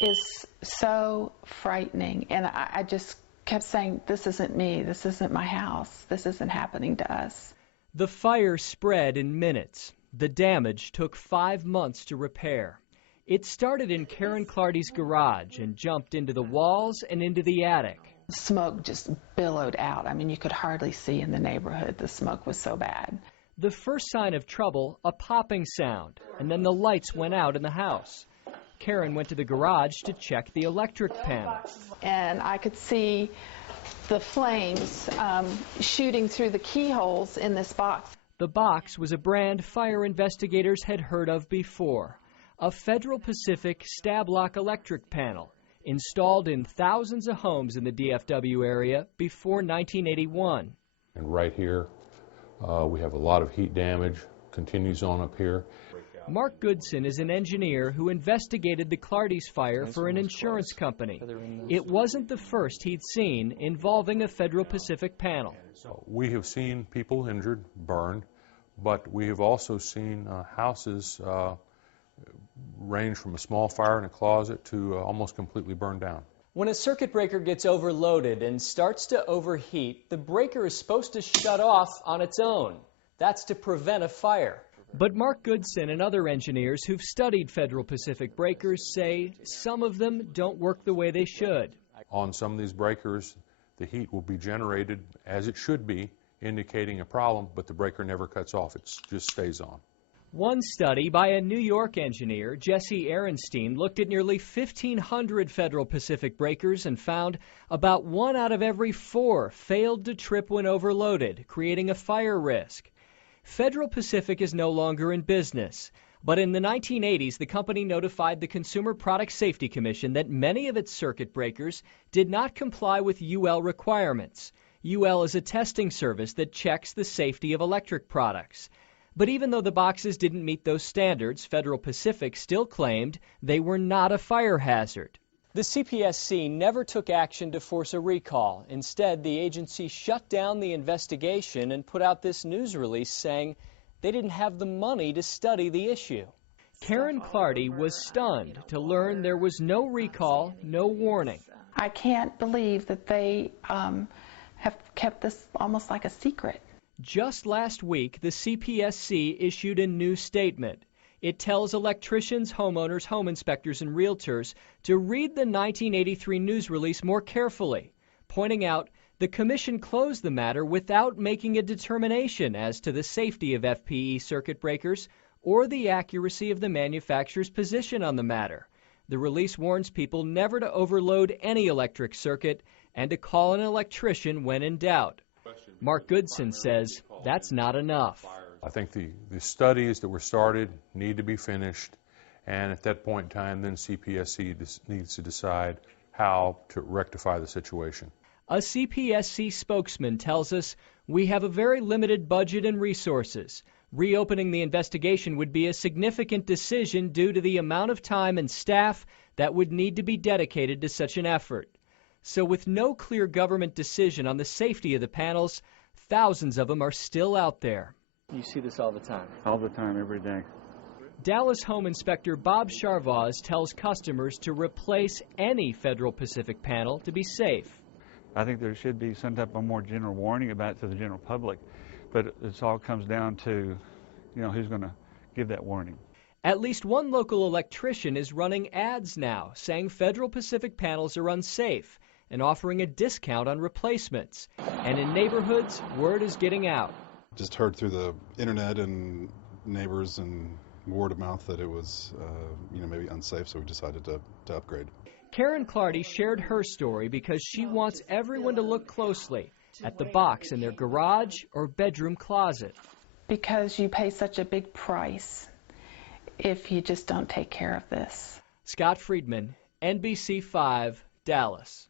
is so frightening, and I just kept saying, this isn't me, this isn't my house, this isn't happening to us. The fire spread in minutes. The damage took 5 months to repair. It started in Karen Clardy's garage and jumped into the walls and into the attic. Smoke just billowed out. I mean, you could hardly see in the neighborhood. The smoke was so bad. The first sign of trouble, a popping sound, and then the lights went out in the house. Karen went to the garage to check the electric panels. And I could see the flames shooting through the keyholes in this box. The box was a brand fire investigators had heard of before, a Federal Pacific stab lock electric panel installed in thousands of homes in the DFW area before 1981. And right here, we have a lot of heat damage, continues on up here. Mark Goodson is an engineer who investigated the Clardy's fire for an insurance company. It wasn't the first he'd seen involving a Federal Pacific panel. We have seen people injured, burned, but we have also seen houses range from a small fire in a closet to almost completely burned down. When a circuit breaker gets overloaded and starts to overheat, the breaker is supposed to shut off on its own. That's to prevent a fire. But Mark Goodson and other engineers who've studied Federal Pacific breakers say some of them don't work the way they should. On some of these breakers, the heat will be generated as it should be, indicating a problem, but the breaker never cuts off. It just stays on. One study by a New York engineer, Jesse Ehrenstein, looked at nearly 1,500 Federal Pacific breakers and found about 1 out of every 4 failed to trip when overloaded, creating a fire risk. Federal Pacific is no longer in business, but in the 1980s, the company notified the Consumer Product Safety Commission that many of its circuit breakers did not comply with UL requirements. UL is a testing service that checks the safety of electric products. But even though the boxes didn't meet those standards, Federal Pacific still claimed they were not a fire hazard. The CPSC never took action to force a recall. Instead, the agency shut down the investigation and put out this news release saying they didn't have the money to study the issue. Karen Clardy was stunned to learn there was no recall, no warning. I can't believe that they have kept this almost like a secret. Just last week, the CPSC issued a new statement. It tells electricians, homeowners, home inspectors, and realtors to read the 1983 news release more carefully, pointing out the commission closed the matter without making a determination as to the safety of FPE circuit breakers or the accuracy of the manufacturer's position on the matter. The release warns people never to overload any electric circuit and to call an electrician when in doubt. Mark Goodson says that's not enough. I think the studies that were started need to be finished, and at that point in time, then CPSC needs to decide how to rectify the situation. A CPSC spokesman tells us we have a very limited budget and resources. Reopening the investigation would be a significant decision due to the amount of time and staff that would need to be dedicated to such an effort. So with no clear government decision on the safety of the panels, thousands of them are still out there. You see this all the time? All the time, every day. Dallas Home Inspector Bob Charvaz tells customers to replace any Federal Pacific panel to be safe. I think there should be some type of more general warning about it to the general public, but it all comes down to, who's going to give that warning. At least one local electrician is running ads now saying Federal Pacific panels are unsafe and offering a discount on replacements. And in neighborhoods, word is getting out. Just heard through the internet and neighbors and word of mouth that it was, maybe unsafe, so we decided to upgrade. Karen Clardy shared her story because she wants everyone to look closely at the box in their garage or bedroom closet. Because you pay such a big price if you just don't take care of this. Scott Friedman, NBC5, Dallas.